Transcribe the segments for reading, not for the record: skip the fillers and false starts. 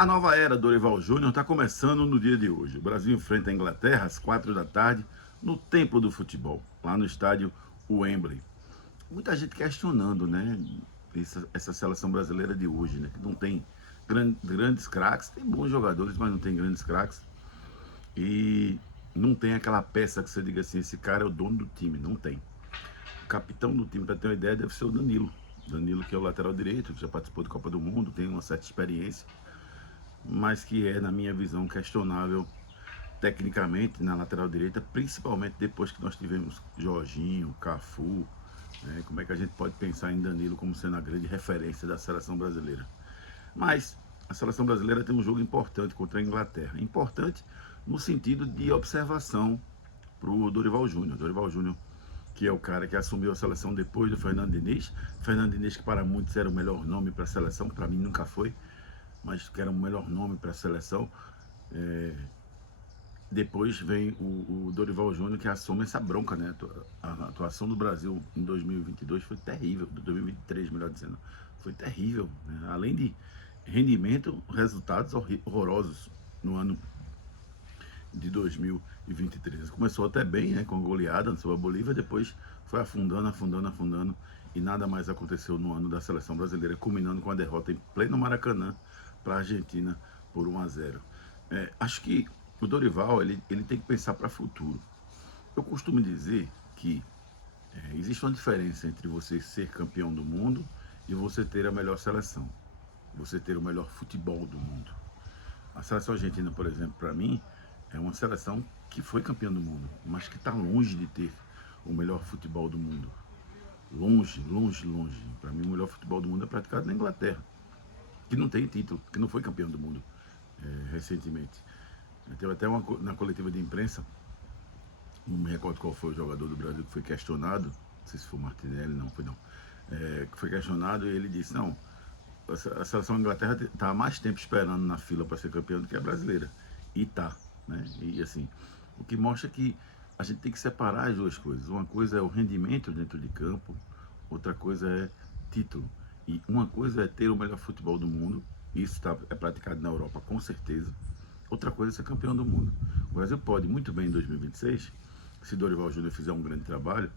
A nova era do Dorival Júnior está começando no dia de hoje. O Brasil enfrenta a Inglaterra às 4 da tarde no Templo do Futebol, lá no estádio Wembley. Muita gente questionando, né, essa seleção brasileira de hoje, né, que não tem grandes craques, tem bons jogadores, mas não tem grandes craques. E não tem aquela peça que você diga assim, esse cara é o dono do time, não tem. O capitão do time, para ter uma ideia, deve ser o Danilo. Danilo, que é o lateral direito, que já participou da Copa do Mundo, tem uma certa experiência, mas que é, na minha visão, questionável tecnicamente na lateral direita, principalmente depois que nós tivemos Jorginho, Cafu, né? Como é que a gente pode pensar em Danilo como sendo a grande referência da seleção brasileira? Mas a seleção brasileira tem um jogo importante contra a Inglaterra. Importante no sentido de observação para o Dorival Júnior. Dorival Júnior, que é o cara que assumiu a seleção depois do Fernando Diniz. Fernando Diniz, que para muitos era o melhor nome para a seleção, para mim nunca foi, mas que era o melhor nome para a seleção. Depois vem o Dorival Júnior, que assume essa bronca, né? A atuação do Brasil em 2022 foi terrível, 2023, melhor dizendo, foi terrível, né? Além de rendimento, resultados horrorosos no ano de 2023. Começou até bem, né, com a goleada sobre a Bolívia, depois foi afundando, afundando, afundando, e nada mais aconteceu no ano da seleção brasileira, culminando com a derrota em pleno Maracanã para a Argentina por 1-0. Acho que o Dorival ele tem que pensar para o futuro. Eu costumo dizer que existe uma diferença entre você ser campeão do mundo e você ter a melhor seleção, você ter o melhor futebol do mundo. A seleção argentina, por exemplo, para mim, é uma seleção que foi campeã do mundo, mas que está longe de ter o melhor futebol do mundo. Longe, longe, longe. Para mim, o melhor futebol do mundo é praticado na Inglaterra, que não tem título, que não foi campeão do mundo recentemente. Teve até na coletiva de imprensa, não me recordo qual foi o jogador do Brasil que foi questionado, não sei se foi o Martinelli, não foi não, que foi questionado e ele disse, não, a seleção da Inglaterra está há mais tempo esperando na fila para ser campeã do que a brasileira. E tá, né? E assim, o que mostra que a gente tem que separar as duas coisas. Uma coisa é o rendimento dentro de campo, outra coisa é título. E uma coisa é ter o melhor futebol do mundo, isso é praticado na Europa com certeza. Outra coisa é ser campeão do mundo. O Brasil pode muito bem em 2026, se Dorival Júnior fizer um grande trabalho,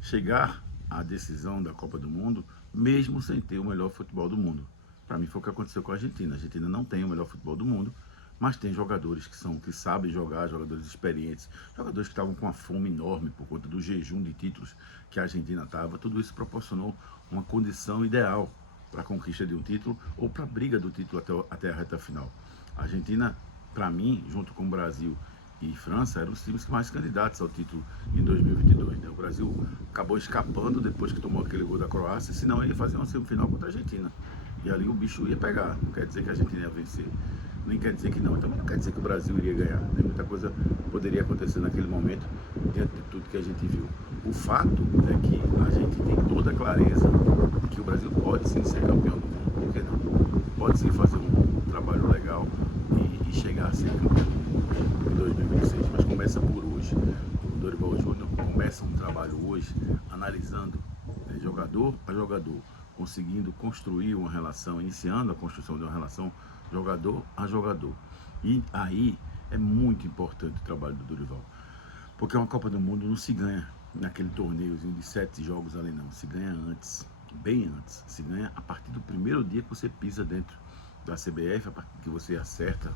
chegar à decisão da Copa do Mundo, mesmo sem ter o melhor futebol do mundo. Para mim foi o que aconteceu com a Argentina. A Argentina não tem o melhor futebol do mundo, mas tem jogadores que sabem jogar, jogadores experientes, jogadores que estavam com uma fome enorme por conta do jejum de títulos que a Argentina estava. Tudo isso proporcionou uma condição ideal para a conquista de um título ou para a briga do título até a reta final. A Argentina, para mim, junto com o Brasil e França, eram os times que mais candidatos ao título em 2022. Né? O Brasil acabou escapando depois que tomou aquele gol da Croácia, senão ele ia fazer uma semifinal contra a Argentina. E ali o bicho ia pegar. Não quer dizer que a Argentina ia vencer, nem quer dizer que não. Também não quer dizer que o Brasil iria ganhar. Né? Muita coisa poderia acontecer naquele momento, diante de tudo que a gente viu. O fato é que a gente tem toda a clareza de que o Brasil pode sim ser campeão do mundo. Por que não? Pode sim fazer um trabalho legal e chegar a ser campeão do mundo em 2026. Mas começa por hoje. O Dorival Júnior começa um trabalho hoje analisando jogador a jogador, conseguindo construir uma relação, iniciando a construção de uma relação jogador a jogador. E aí é muito importante o trabalho do Dorival, porque uma Copa do Mundo não se ganha naquele torneiozinho de 7 jogos ali não, se ganha antes, bem antes, se ganha a partir do primeiro dia que você pisa dentro da CBF, a partir que você acerta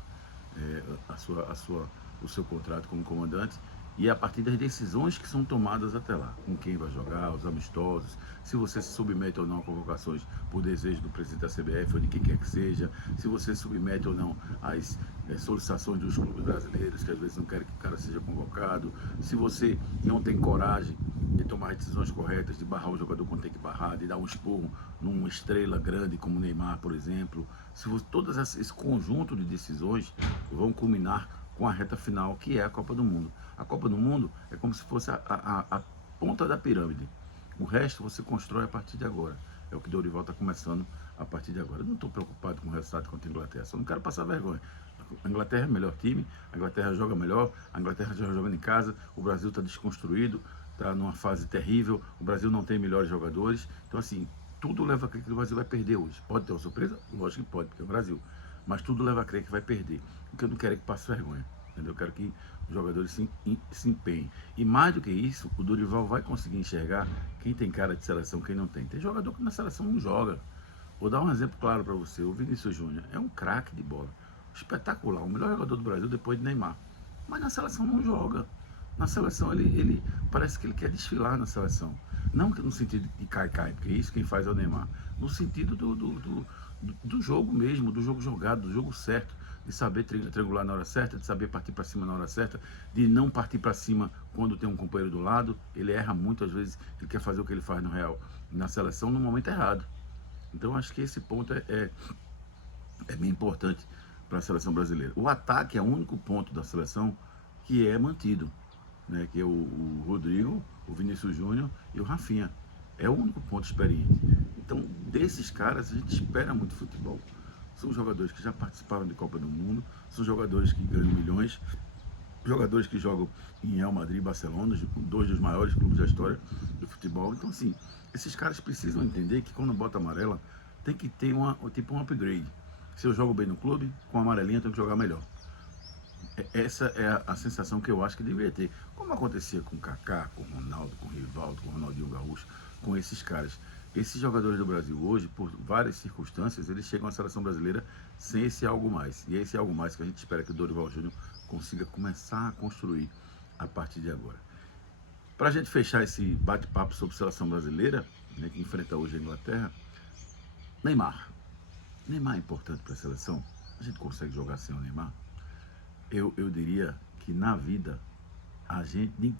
o seu contrato como comandante, e é a partir das decisões que são tomadas até lá, com quem vai jogar, os amistosos, se você se submete ou não a convocações por desejo do presidente da CBF ou de quem quer que seja, se você se submete ou não às solicitações dos clubes brasileiros, que às vezes não querem que o cara seja convocado, se você não tem coragem de tomar as decisões corretas, de barrar o jogador quando tem que barrar, de dar um esporro numa estrela grande como o Neymar, por exemplo, se você, todos esse conjunto de decisões vão culminar com a reta final, que é a Copa do Mundo. A Copa do Mundo é como se fosse a ponta da pirâmide. O resto você constrói a partir de agora. É o que Dorival está começando a partir de agora. Eu não estou preocupado com o resultado contra a Inglaterra, só não quero passar vergonha. A Inglaterra é o melhor time, a Inglaterra joga melhor, a Inglaterra já jogando em casa, o Brasil está desconstruído, está numa fase terrível, o Brasil não tem melhores jogadores. Então, assim, tudo leva a crer que o Brasil vai perder hoje. Pode ter uma surpresa? Lógico que pode, porque é o Brasil. mas tudo leva a crer que vai perder. O que eu não quero é que passe vergonha, entendeu? Eu quero que os jogadores se empenhem. E mais do que isso, o Dorival vai conseguir enxergar quem tem cara de seleção, quem não tem. Tem jogador que na seleção não joga. Vou dar um exemplo claro para você. O Vinícius Júnior é um craque de bola. Espetacular. O melhor jogador do Brasil depois de Neymar. Mas na seleção não joga. Na seleção ele parece que ele quer desfilar na seleção. Não no sentido de cai, porque isso quem faz é o Neymar. No sentido do jogo mesmo, do jogo jogado, do jogo certo. De saber triangular na hora certa, de saber partir para cima na hora certa, de não partir para cima quando tem um companheiro do lado. Ele erra muito, às vezes, ele quer fazer o que ele faz no Real, na seleção, no momento errado. Então, acho que esse ponto é bem importante para a seleção brasileira. O ataque é o único ponto da seleção que é mantido, né? Que é o Rodrigo, o Vinícius Júnior e o Rafinha. É o único ponto experiente. Então, desses caras, a gente espera muito futebol. São jogadores que já participaram de Copa do Mundo, são jogadores que ganham milhões, jogadores que jogam em Real Madrid e Barcelona, dois dos maiores clubes da história do futebol. Então, assim, esses caras precisam entender que quando bota amarela, tem que ter um upgrade. Se eu jogo bem no clube, com a amarelinha eu tenho que jogar melhor. Essa é a sensação que eu acho que deveria ter. Como acontecia com o Kaká, com o Ronaldo, com o Rivaldo, com o Ronaldinho Gaúcho, com esses caras. Esses jogadores do Brasil hoje, por várias circunstâncias, eles chegam à seleção brasileira sem esse algo mais. E é esse algo mais que a gente espera que o Dorival Júnior consiga começar a construir a partir de agora. Para a gente fechar esse bate-papo sobre a seleção brasileira, né, que enfrenta hoje a Inglaterra, Neymar. Neymar é importante para a seleção? A gente consegue jogar sem o Neymar? Eu diria que na vida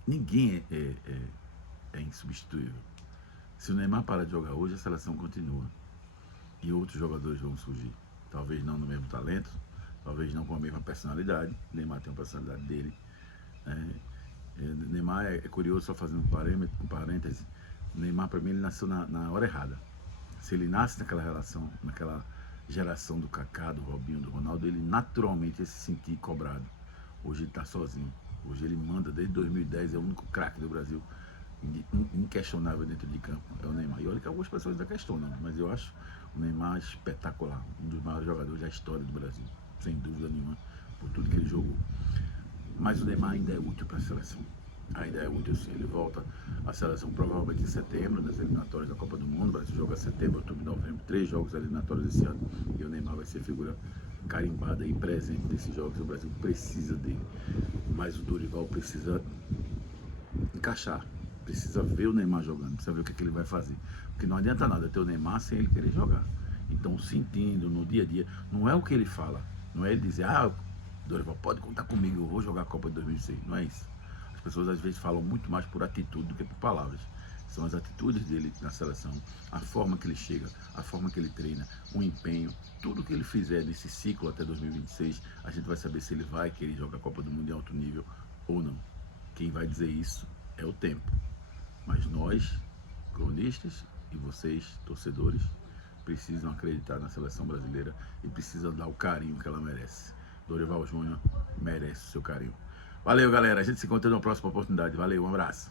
ninguém é insubstituível. Se o Neymar parar de jogar hoje, a seleção continua. E outros jogadores vão surgir. Talvez não no mesmo talento, talvez não com a mesma personalidade. O Neymar tem a personalidade dele. Neymar é curioso, só fazendo um parêntese. O Neymar, para mim, ele nasceu na hora errada. Se ele nasce naquela relação, naquela geração do Kaká, do Robinho, do Ronaldo, ele naturalmente ia se sentir cobrado. Hoje ele está sozinho. Hoje ele manda, desde 2010, é o único craque do Brasil, inquestionável dentro de campo, é o Neymar. E olha que algumas pessoas ainda questionam, mas eu acho o Neymar espetacular, um dos maiores jogadores da história do Brasil, sem dúvida nenhuma, por tudo que ele jogou. Mas o Neymar ainda é útil para a seleção. Ainda é útil, sim. Ele volta à seleção provavelmente em setembro, nas eliminatórias da Copa do Mundo. O Brasil joga setembro, outubro e novembro, 3 jogos eliminatórios esse ano. E o Neymar vai ser figura carimbada e presente nesses jogos. O Brasil precisa dele. Mas o Dorival precisa encaixar. Precisa ver o Neymar jogando, precisa ver o que ele vai fazer. Porque não adianta nada ter o Neymar sem ele querer jogar. Então, sentindo no dia a dia, não é o que ele fala. Não é ele dizer, Dorival, pode contar comigo, eu vou jogar a Copa de 2006. Não é isso. As pessoas às vezes falam muito mais por atitude do que por palavras. São as atitudes dele na seleção, a forma que ele chega, a forma que ele treina, o empenho, tudo que ele fizer nesse ciclo até 2026, a gente vai saber se ele vai querer jogar a Copa do Mundo em alto nível ou não. Quem vai dizer isso é o tempo. Mas nós, cronistas, e vocês, torcedores, precisam acreditar na seleção brasileira e precisam dar o carinho que ela merece. Dorival Júnior merece o seu carinho. Valeu, galera. A gente se encontra na próxima oportunidade. Valeu, um abraço.